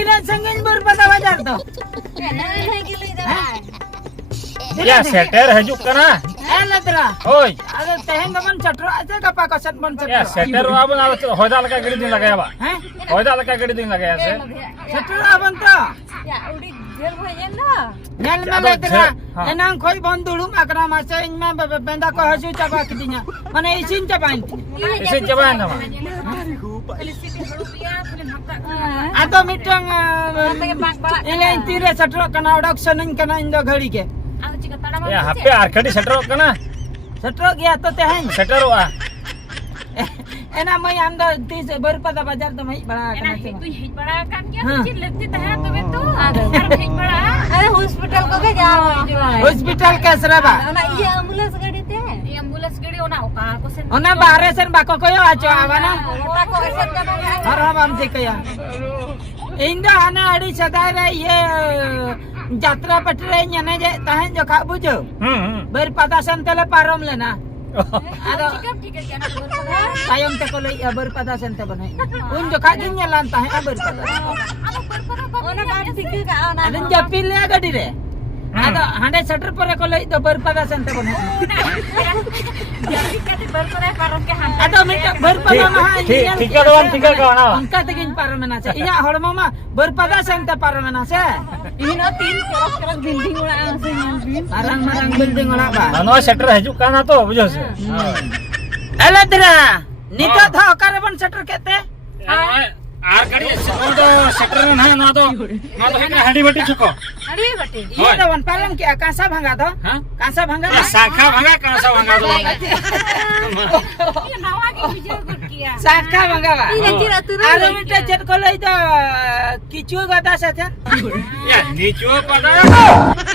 Tidak sengin berpada wajar tuh. Ya seter hajuk kana. Latra. Oi. Ada tehen teman cetro aja kapa koset mon cetro. Ya seter abon ala hoida laka gadi din lagaya ba. Hah? Hoida laka gadi din lagaya se. Cetro abon tuh. Ya udah jel bhajan na. Nyal ma latra. Enang khoi bondulu makna masa inma benda ko hasu chaba kitinya. Mana isin chabain. Isin jaban nama. Atau mitang ini intire cetro kana udak seneng kana indo ghadi ke. Ya hape arkadi seter kana. Cetro gya to tehen. Seter wa. Enak mai anda tis berpada bajar to mai bala kana se. अरे hospital को के जाओ Hospital ke seraba. ना ये ambulance गाड़ी ते Ona bahare sen bako koyo acho avana. ओटा को ऐसे करना Har ham se kaya. Inda ana adi sadai re ye jatra patre nyane je tahen jo kha bujo. Berpada sentele parom lena. Ado tayong te koloi berpada sente banai. Un jo kha jin nyalan tahen berpada. ओना बात ठीक का ना Adun japil le gadi re. Ado hande setter pore koloi do berpada sente banai. Ado minta berpada mah Tiga doang tiga kawan. angka tegin paramena se. Inya hormo mah berpada sente paramena se. ini tin keras building orang sing bin Marang-marang building ola ba. Ano seter hajuk kana to bujo se. Eladra, nito tha okare bon setter kete. आर गाड़ी तो sector ना ना तो हड्डी बट्टी छको अरे बटे Iya dawan palang ki kasa bhanga to. हां Kasa bhanga. शाखा भागा कहां सा भागा तो ये नवा की विजय गुड किया Saka bhanga ba. ini nanti aturan Alo minta jet koloi to kicu gata saja. या नीचो पड़ा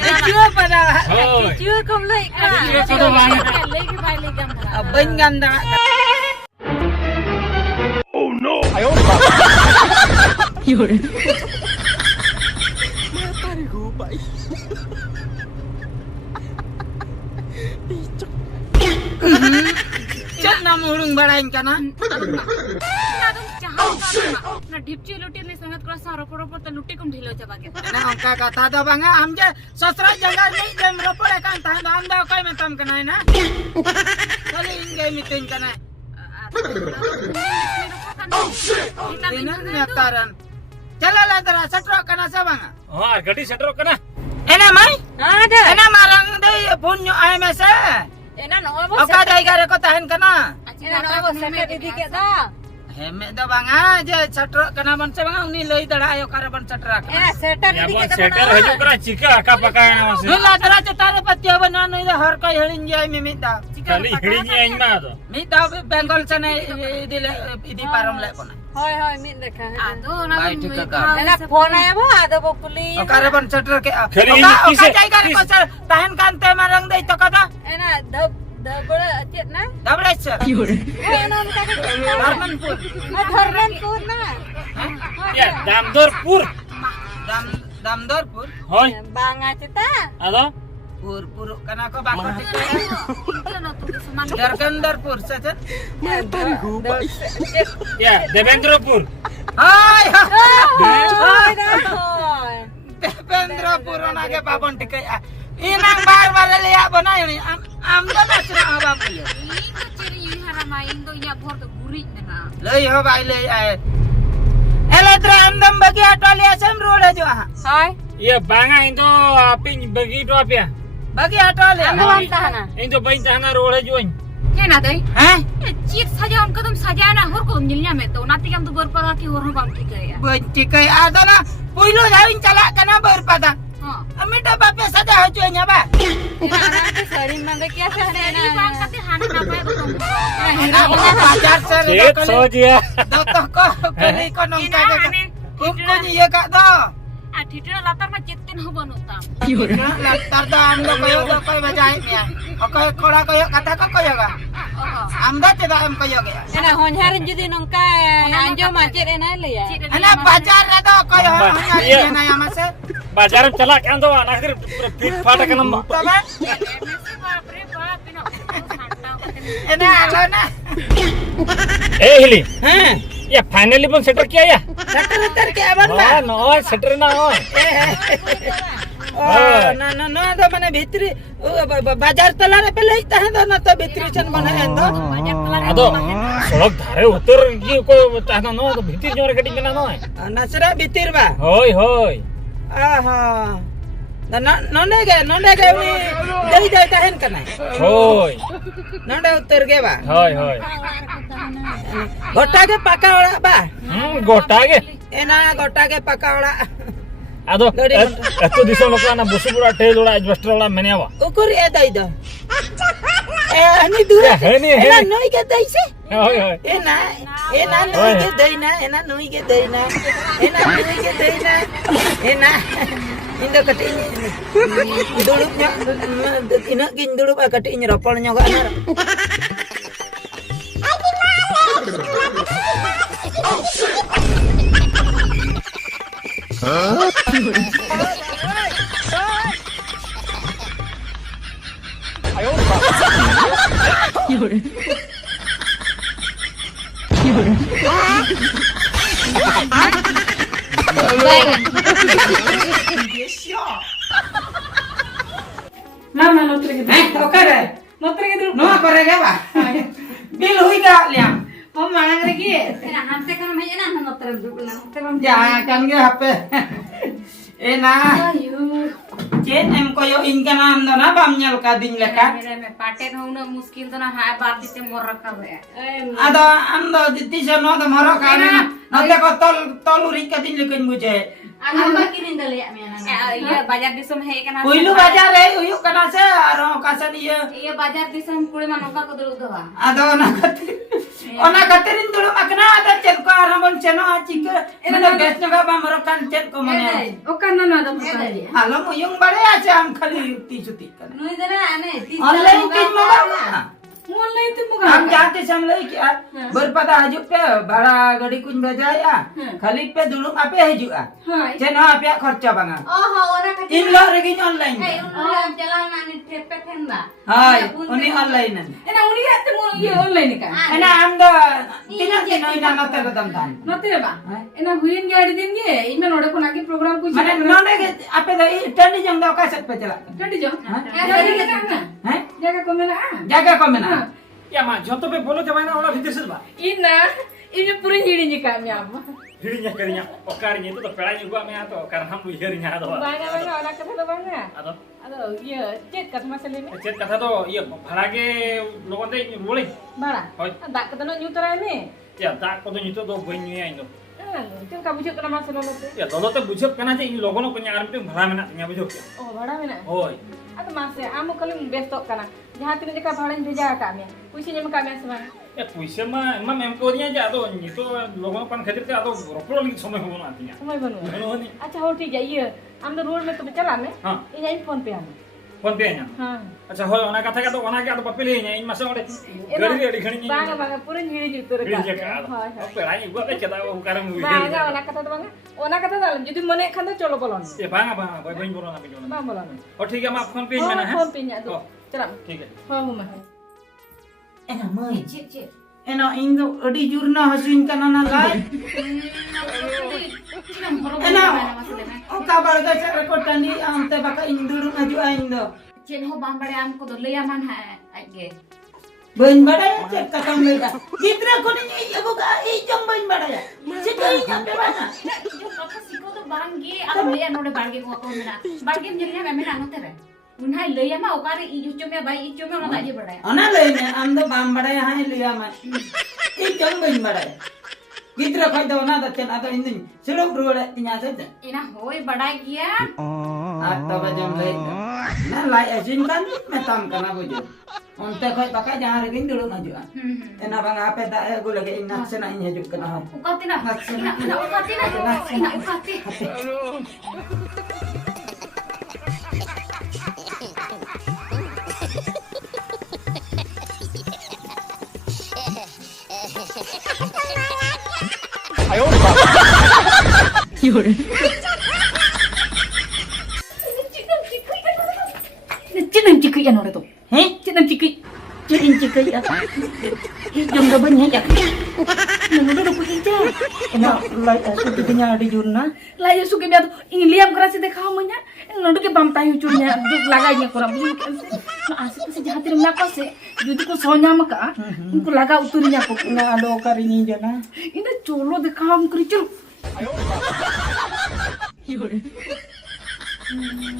Kicu pada. होय जो कम ले का नीचो पड़ा लाने लेके भाई ले गम Ben ganda. Cek nama urung barain kana. ना ढिपची लुटी ले संगत करा सारो पड़ो पर लुटी कम ढिलो जबा के Nah angka kata to banga amje sosra jangan ni jam ropole kan tahan anda kai metam kana na. Kali ingai mitin kana. Dinan nyataran. Jalala dara satro kana sa banga. हां गाड़ी सेटर कना Ena mai? ada Ena marang dei punyo AMS. enak no bos Oka dai gare ko tahan kana. enak no bos sakit dikit dah Heme do banga je satro kana ban sa banga uni lei dara ayo kare ban satra. enak setan या dikit वो shutter हाjuk करा चिका का पकाया ना से Nula dara cetara patio banano ida har kai helin jai mimita. खाली हिड़ी नहीं आई ना तो Mita Bengal sana idile idi param le pona. hoy hoy min dekha ado na Baik juga ka. enak phone aya ba ado bo pulis Okare ban satra ke. Khali Oka kise- jai gare ko sir tahan kan te marang dei to kada. enak dab bड़ा चेत ना Dabre sir. नाम का Harmanpur. धर्मनपुर ना या दामदरपुर Damdorpur. होय बांगा चेता आदा Pur kana ko bako tikre. Darkandarpur saja. या देवेंद्रपुर Hai. होय ना होय Devendrapur onage babon tikre. Inang bar liya banai ni. Amda nasra abapu. Lei ho bai lei ai. Eladra andam bagi atali asam roda jo ah. हाय ये बांगा इंदो आपिन बगी तो आपिया Bagi atali. अंदर बनता है ना इंदो बइन तहना रोड़े जोइन क्या ना दई Hah? चीज सजा उनका तुम सजा ना हर को मिलने में तो नाती हम तो बर पता कि और हम ठीक है Benci kai adana. Puilo jawin cala kana berpada. हां Amita bape saja hajunya ba. सरी में क्या से है ना बांग करते हाने ना पाए Pacar ser. चेत सो जिया Dotoh ko kali ko nong kaga. Kumko niya ka do. आ ठिठरा लातर में चेतन हो बनोता Latar do amdo kayo do koy bajai niya. Okay kola kayo kata ko kayo ga. Amda tidak am kayo ga. एना होनहारन जदी नंका अंजो माचेर एना लिया Ana pacar na do kayo hanya na yamase. बाजार में चला क्या दो ना फिर फिट फाट का नंबर Tama? Ana alona. ए हिली Hah? Ya finally pun setter kia ya. Setter ke aban ba? Oh, no, setter na oh. Oh, no do mane bhitri bazar tala re pelai tahe do na to bhitri chen mane endo. Ado, solok dhare utar ki ko tahna no to bhitir jore kati mena no. Nasra bhitir ba. Hoi. Aha. Nonde ge uni dei tahen kana. Hoi. Nonde utar ge ba. Hoi. Gota ge paka ora ba. Gota ge. Ena gota ge paka ora. Ado, eto disam lokla na busubura tail ora adjuster ora menewa. Ukur e dai do. Ani du. Ena noi ge dai se. Hoi. Ena noi ge dai na. Ena noi ge dai na. Ena Indo katinya dulupnya ina gin dulup katinya ropol nyoga anar. Mama notre gitu. Okare. Notre gitu. No kore ga ba. Bil hui ga liam. Oh malang lagi. Nah, hamte kan meja nah notre dulu lah. Ja kan ge hape. Ena. Ayo. Chen em koyo inkan am do na bam nyal ka ding leka. मेरे में पाटे हो ना मुश्किल तो ना है बात से मोर रखा है Ado am do ditti se no do maro ka na. No te ko tol uri ka ding lekin buje. Apa kirin dale ya mana iya bajar disum है kana Puilu bazar e uyuk kana se aro kasan iya. iya bajar disum kule man ka kodul doa Ado ona katirin dulu makna ada chen ko aramon cheno achik. Ena gas nyoga bam maro kan chen ko mane. okan na ada mukali Halo muyung bare ache am khali yuti suti kana. nui dara ane Online kin moga. online tu muka हम जाते समय क्या बरपदा हजू पे भाड़ा गाड़ी कुछ बजाया खाली पे दुलुम आपे हजुआ हां जेनो आपे खर्चा बांगा ओहो ओरा का इन लो रेगी ऑनलाइन ए उन चला ना नि ठेपे थेंदा हाय उनी ऑनलाइन एना उनी आते मो ये online का एना हम दो तीन दिन इना नते दम दान नते बा एना हुइन गाड़ी दिन गे इमे नोडे को नाकी प्रोग्राम कुछ माने नोने के आपे दो टंडी जंग दो का पे चला टंडी जो हैं जगह को मेला जगह को मेना Ya ma, joto pe bolo jamaina ola bhitir se ba. ina ini pura nyiri kami amma Hirinya karinya, okarinya itu to pelai gua me ato, karena ham hirinya ado. banga orang kata to banga Ado. iya cet kata masalah ini Chet kata to, iya bhara ge logon te boleh. bara Hoi. tak kata no nyutara ini Ya tak kodo nyito do boy nyuya indo. kan kamu cek kena masalah itu Ya dolo te bujhok kana je in logono punya aram te bhara mena nya bujhok. oh bara mana Hoi. atau masih amu kali besok kana jahat ini jika bharan beja kami kuisinya kami semua Ya puise ma emang mem ko nya ja do nyito logono pan khatir te ado roplo lagi somay hono atinya. समय बनो Hono ni. अच्छा हो ठीक है ये हम तो road में तो चला में हाँ. ये फोन पे आना Phone pe nya. हाँ Acha hoy ona katha ka to ona ke ado papile nya in masa ode. Gari ade khani ni. banga banga pura nyiri jutur Hiri je ka ado. हाँ हाँ Pelai gua pe cheta o karam mu banga ona kata dalam jadi mana kan tuh colo bolon Ya banga boy boy bolo na pe jona. bang bolon Oh ठीक है मैं phone पे में ना है phone पे nya tuh Oh, चला ठीक है हाँ mama ena mai cik cik ena indo adi jurna hasuin kana na lai ena o kabar ga se ko tandi amte baka induru aju aindo cik ho bang bade am ko dole aman hai age bain bada cek katam leda gitra ko ni ibu ga i jong bain bada ya sikai jambe bana जो कथा सिको तो बांगे अब ले नोडे बांगे को को मेरा बांगे जरिया में मेरा नते रे उन्हाई लैया मा ओकारे इचो में भाई इचो में ना बड़ा ona lei ne am do bam bada ya hai liya ma i jong bain bada gitra khoi do na da chen ado indin silom ruole inya se इना होय बड़ा गया atau bajam lei na lai ajin kan metam kana bojo onte khoi baka jahar gin dulu maju ena bang ape da ego lagi inak sena inya juk kana ha ukatina ina ukati Cik cik ya nore tuh. Heh? Cik cik. Cik cikai ya. I jong da banya ya. Nunggu dulu kucing cek. लाई ऐसे कितनी आड़ी जुड़ना लाई सुके बिया इंग्लियम करा से देखा मnya node के बम ताई चुड़ने दुख लगाइnya कोरा बुझ आसे पासे जहां तेरे ना को से जुदी को सोnya मका उनको लगा उतरिnya को ना आलो करिनी जना इन चलो देखा हम करी चलो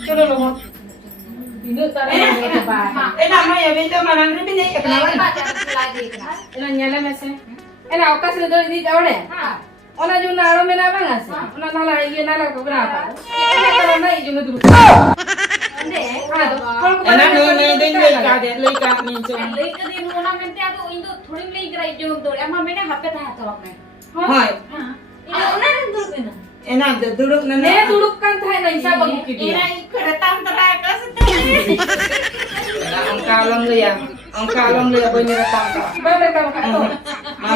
चलो लोगों ini tarik ke bawah nama ya bento manang ni bini kenapa ina nyala mese ina okas le do ini kawde ona jo naro mena banga se ona nala ye nala ko berapa ini kalau na ijo dulu ande enak ni din leika ni so leika din ona mente ado indo thodi lei kra ijo do ama mena hape tha to apne hoy ina ona dulu bena enak duduk na ne duduk kan tha na isa bagu ki dia ina keretan teraka sedih angka long le ya banyak retang ka bebe ka ka to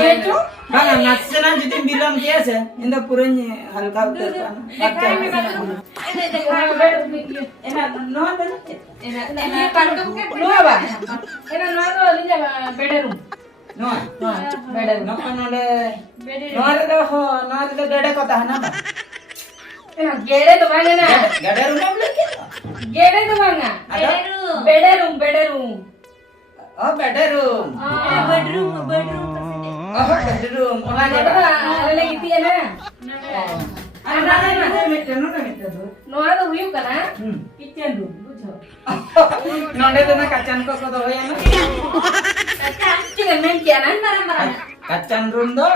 ye chu bang nasana jadi bilang dia se inda puranya halka utar dekai me bathroom ene dekai bedroom ki enak no ada ene parko ke no ba ene no do linja bedroom no bedroom no ada gede kota hana ba ena gede to banga na gede rumah lagi gede to banga bedroom oh bedroom ona gede ale gitu ya na ada meter no ada huyuk kana kitchen room bujo nonde to na kacan ko do ya na kacan chicken men kiana mara kacan room do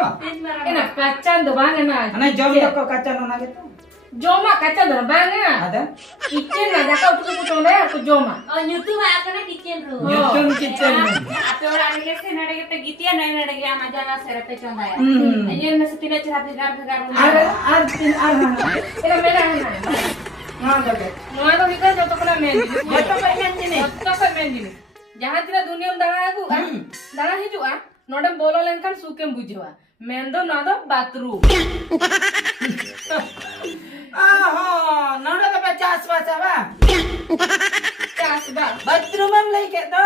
ena kacan do banga na ana jom ko kacan ona gitu joma kacan do banga ada kitchen na jaka utu to le aku joma Oh, nyutu mah akana kitchen room. nyutun kitchen Ape orang ini sih nade kita gitia nade kita ama jaga serate conda ya. Aja masih tidak cerah pegar artin ena mena no ada no ada hika joto kala men beto pengen ini joto kala men ini jahan tira dunia dana aku kan dana hijua node bolo lenkan sukem bujwa mendo nado bathroom nonde to pachas ba kas ba bathroom am lay ke do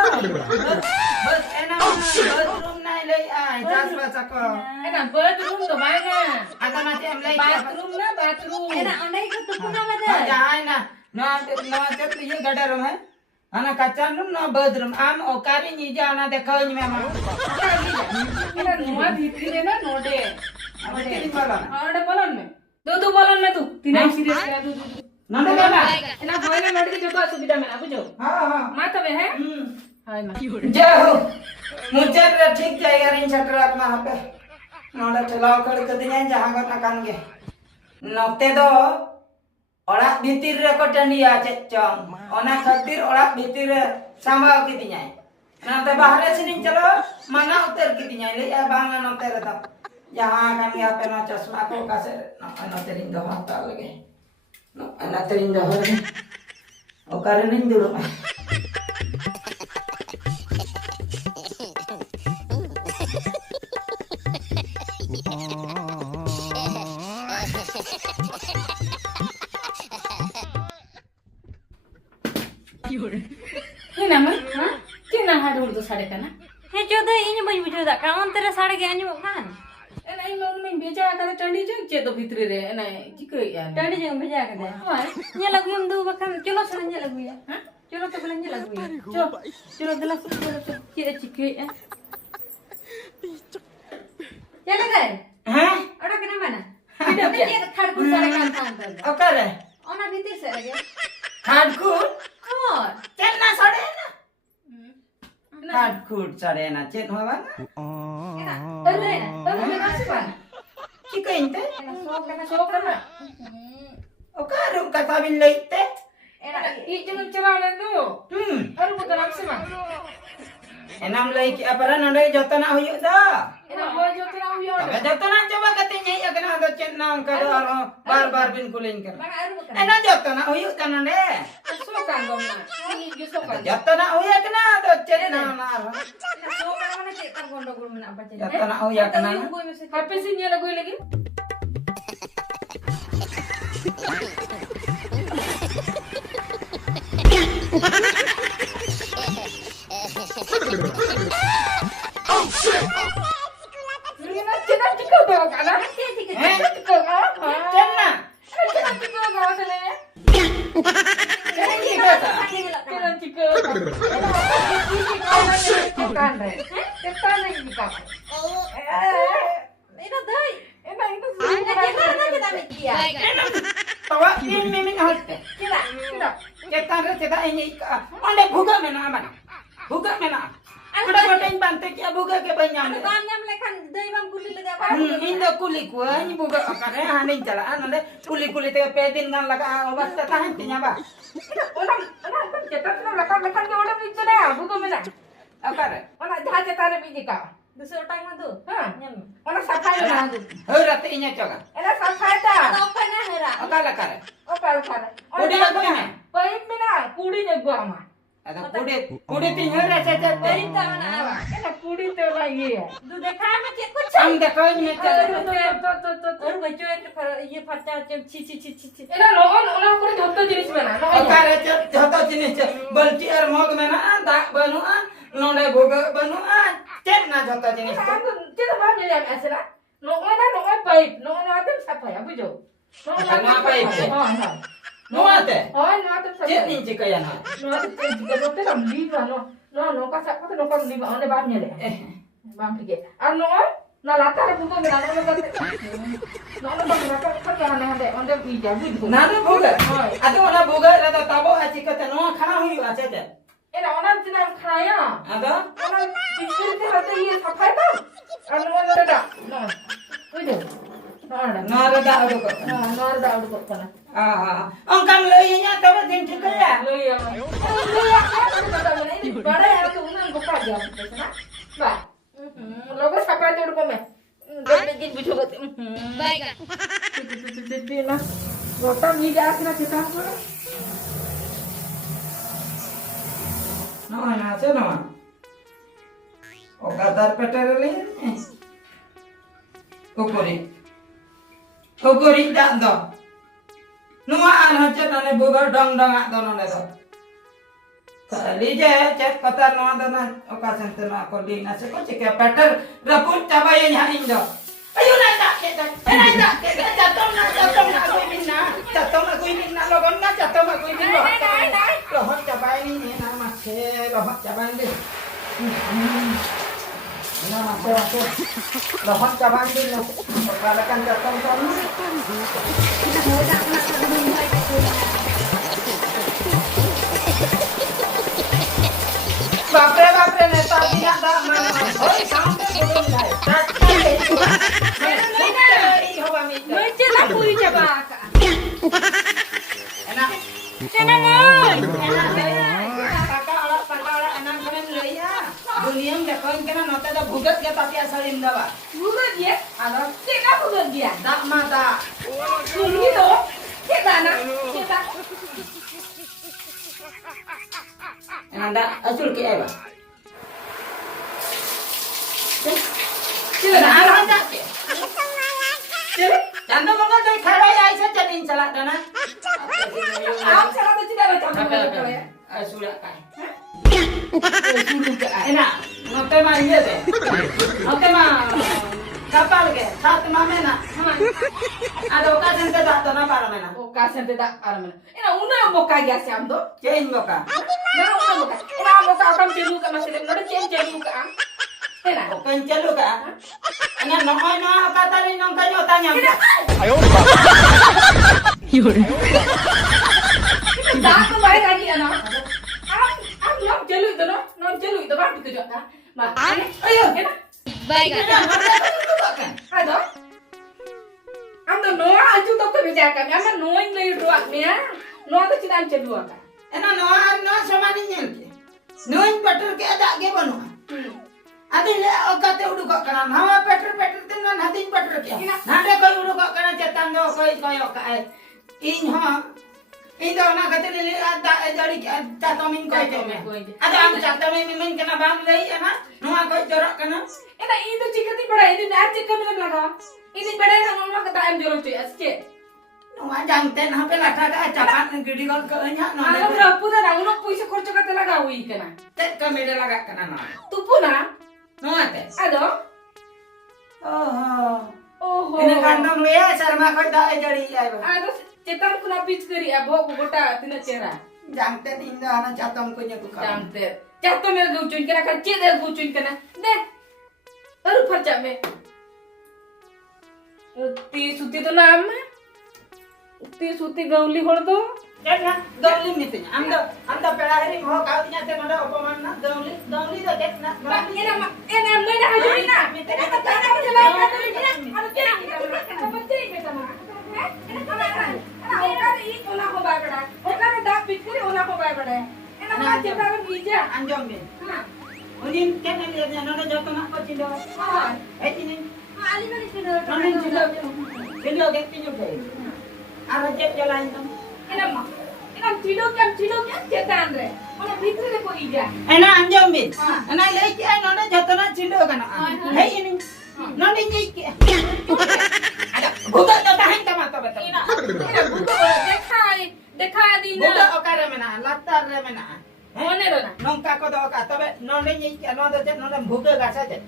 bas ena bathroom nai lay ai jas ba ko ena bathroom do banga ada mati am lay bathroom na bathroom Enak anda ikut tuh nama jahai na no tet ye gada room hai ana kacan room no bathroom am okari ni jana dekhoi me ma ena nuwa bhitri na node Ini malah. ade bolon me do bolon me tu tinai serious kara do nonde baba ena hoine node ki joto asubida me na bujo ha ma तबे है हाय मा जय हो मुझे ठीक जाएगा ring चटर अपना पे नोड़ा चलाओ कर कदिया जहां को नकान गे नोते दो ओड़ा भीतर रे को टंडिया चेचम ओना खातिर ओड़ा भीतर सांभाव किदिया ना ते बाहर से नहीं चलो मना उतर किदिया ले या बांगा नोते रे तब जहां कान या पे ना चश्मा को कासे ना तेरिंग दो हाथ लगे ना तेरिंग दो हो ओ करे नहीं दुरो ini nama kina hadur do sare kana Hei jodoh ini banyak video tak kawan terus ada gak nyamuk kan? ena ai mon men beja kala tandi jang che do bhitri re ena chikoi ya Tadi jangan beja kan ya? Nya lagu yang tu bahkan colo sebenarnya lagu ya? Colo tu belanja lagu ya? Colo adalah colo tu kira cikui ya? Jalan kan? Hah? Orang kena mana? Hidup ya? Dia khadku sare kan tangan. Oke deh. Ona bitir sare ya? Khadkur? Oh, Cena sore na. Khadkur sore na cen hawa na. Ada kasih bang Chika inte? so kana Oke rum kata bin leite. i jangan cerah le tu aru bukan aksi bang Enam lagi apa nonde joto na huyuk dah. ena hojo kira huyo Tapi joto na coba katanya ya kena ada cen naung kada bar bin kulin kan. bang aru bukan. Ena joto na huyuk kan nonde. so kan dong na i so kan Joto na huyuk kena ada cen naung na. So kan mana cek kan gondok mana apa jadi? Joto na huyuk kena. HP sih nyala gue lagi Ini nanti kau bawa kalah. cetan re cetak ini onde buka mena mana buka mena udah godain bante kia buka ke banyak Aduh bam nyam lekan dai bam kuli lega apa? Indo kuli kuah ini buka akare hanin jalan onde kuli teh pedin kan laga obat tahan tinya ba orang kan cetak na lekan ke orang itu na buka mena akare orang jahat cetak na biji ka Dusu otak mah tu. ha Nyam. orang safai na tu heurat inya coga era safai ta Ada apa na hera? akare okal kare Kudi apa ini? pain mena kudi ne gua ama ada kudi tinya rasa Perintah mana apa? era kudi te lagi ya Du dekha me ke kuch. Ang dekau ini Aduh baca itu ये फटा ची ची ची ची ची. era loon ona kore jotto jinis mena akare joto jenis balti ar mog mena dak banua nonde boga banua cek na joto jenis Kita bahan jadi apa asal? Noon pipe, noon atem siapa ya bujo? Noon pipe? Oh, Noa te noon atem siapa? cek ni cikaya na Noon atem juga note ram liba no kasar kata no kam liba one bahan jadi. Bahan pergi. Noon na latar buku mena noon kata. Noon bahan latar kata aneh onde ija bujo. nana boga ada ona boga ada tabo aci kata noa khana hui ace te Era orang tidak kaya. ada Orang pikir itu hati ia sampai tak? Noon ada. Noon. Bujo. Noon ada. na rada ado ko Noon ada udah kok kana. angkam leuinya taba din cikaya Loya. Loya kan kata mana ini bada ya tuh unan buka jam sana. Ba. Logo sampai itu udah kome. Gak bikin bujuk got. Baik. Nah. Gota ni dia akhirnya kita apa? noa na se noa o kadar peterli kokori dak do noa an hoce nane boga dong do none do kali je cek kata noa do na okasan te na ko ding na se ko cek peter raput cabai nya indo ayo na dak ke jatuh na ko minna logon na jatuh na ko minna lohot cabai ni na masih lohot cabai ni na masih lohot cabai ni lo kalakan jatuh kan Bapre neta tidak ada mana. Oi sampai belum dah. Baca lah puri coba. Enak. Enak mon. Kakak anak keren leh ya. Dunia nggak kau kena nota dah bugat ya tapi asalin dah pak. Bukan dia. Ada Kita bukan dia. tak mata. Dulu itu. Kita nak. Kita. Anda asul ke apa? Kita nak arah tak? Jangan mengkau dari kara ya isa jadi celak dana. Aku salah tu tidak macam tu ya. Sudah kai. Enak. Ngote mah iya deh. Ngote mah kapal ke. Satu mah mena. Ada okasan te tak tona para mena. Okasan tidak arah mana. Ina una boka ya siam tu. Change boka. Nah una boka. Ina boka akan cilu ke masih ada cilu ke ah. Ina. Okan celu ka. Anya noy no kata ni nong kanyo tanya. Dah kembali lagi anak. Am nom cilu itu no. Nom cilu itu baru kerja dah. Mak. Ayo kita. Baik. Ada. Am tu noa acu tak kerja kan. Am noa ini lagi dua ni ya. Noa tu cina cilu kan. Ena no sama ni nyel ke. Noin petrol ke ada ke banu. Adi le okate udu kok kana hawa petrol tenan hatin petrol ke. Nade koi udu kok kana cetan do koi okae. In ha. Indo na kate le ada jari catomin koi te me. Ada am catomin min kana bang lei ana. Noa koi jorok kana. Ina itu cikati beda itu nak cik kami laga. Ini beda yang orang kata am jorok tu asyik. Noa jangten hape lata ka capan gidi kol ke nya no. Alam berapa dah orang puisi kerja kata laga ui kena. Tet kamera laga kana no. Tu pun ah. Noa te. Ada. Oh. Ini kandong le sarma koi da jari ai ba. Ada cetan kuna pitch kari abo bota tina cera. Jangten indo ana catom ko nya ku ka. Jamter. Jatuh mel gucun kena kan cik dah gucun kena. Deh. Baru percak me. Uti suti tu nama. Uti suti gauli hor tu. Cekna, gauli mitinya. Anda pelahari mau kau nya te nada opoman na gauli do cekna. Ena mana hajurina. Ena tanah jalan kata ini. Anu kira kita apa ciri kita mah. Ena kana. Ena ini ona ko bai bada. Ona dak pikir ona ko bai bada. Ena ma cipta bija. Anjom be. Unin kena lihat nya nada joto na ko cindo. Ini. Ali mana cindo. Nani cindo ke tinju be. Ara cek jalan tu. Ena ma. Ena cido kan cetan re. Ona bhitri re ko ija. Ena anjom be. Ena leki ai nada joto na cindo kana. Hei ini. Nani nyiki. Ada buka to tahan ka mata betul. Ena buka dekhai dina. Buka okare mena latar re mena. One ro na. Nongka ko do ka tabe nani nyiki nada cek nada buka ga saja.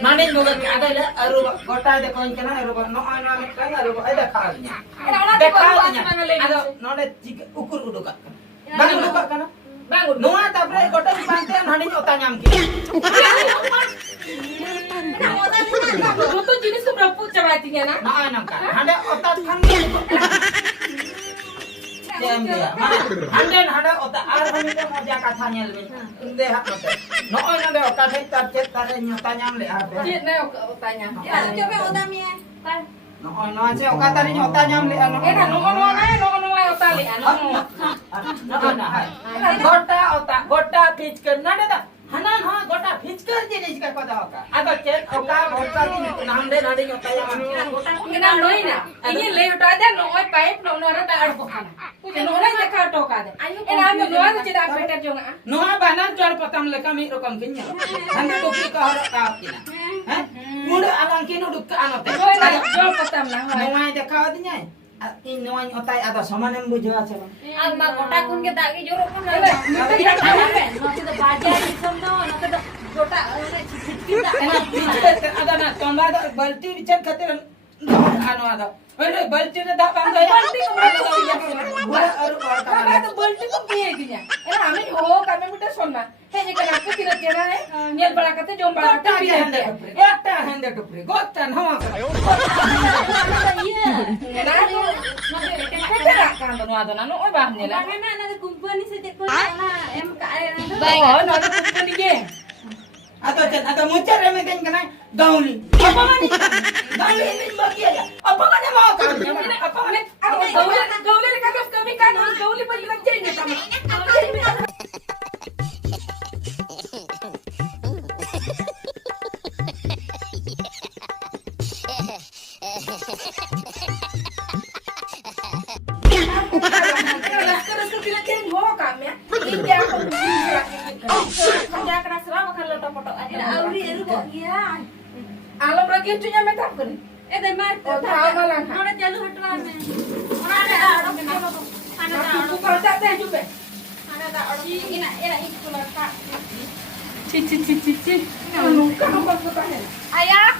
Nani buka ada le aru gota de koin kana aru no ana kana aru ada khalnya. Ena ona ko Dekhalnya. mana le. Ada nada jika ukur uduka. Bangun buka kana. Bangun. Noa tabre gota bante nani ota nyam ki. Joto jinis ko berapa cabatinya na? Nah, nangka. Handa otak kan Jam dia. Handa otak arhan itu mau jaga katanya lebih. Inde hak otak. Nooi nanda otak hektar cetar nyata nyam le apa. Cik na otanya. Ya, coba utamnya. Kan. Nooi se otak tadi nyata nyam le anu. Ena no otali anu. Gota pitchker nada dah. Hanan ha gota pitchker jenis ka kota oka. Ada cek oka gota ni namde nade nyata nyam. Ena noi na. Ini le utada noi pipe no nora ta ad bokana. Kuja nora dekha toka de. Ena ame noa de cita better jonga. Noa banar jual potong lekam itu kam kinya. Handa topi ka harap kau kina. Muda alang kino duk anote. Noi na jol patam na. Noa de kau dinya. In noa otai ada sama nem bujo aja. Alma kota kun kita lagi jorok pun Ena kita nanti dah baca isam no, nanti dah kota orang cicit kita. Enak bicara ada na tomba ada balti bicara khatir anu ada. Ore balti ne dah bangga ya. Balti ko ada yang buat aru Kaka to bolti ko piye ginya. Ena ame ho kame muta sonna. He je kana ko kira jera hai. Niel bala kate jom bala kate piye hande. Gota hande kapre. Gota nawa. Iya. Ena to. Kete ra kan to noa dona no oi bah nela. Karena nanti kumpul sejak kuliah MKR nanti. Oh no to kumpul ge. Atau mucar yang megang kena gauli. Apa mana? Gauli ini bagi aja. Apa mana mau kau? Apa mana? Gauli kata kami kan gauli bilang jangan sama. Terus bilang jangan ho kami ya. Ini aku Kerja keras lah makan foto aja. Auri itu kok iya. alam lagi cunya metap kan. Deh mat. Oh, tahu malah. Orang jalu hatuan me. Orang ada orang ke mana tu? Mana ada Aku orang. kalau tak teh juga. Mana ada orang. Ina itu lah kak. Cici. Anu kan apa kutanya? Ayah.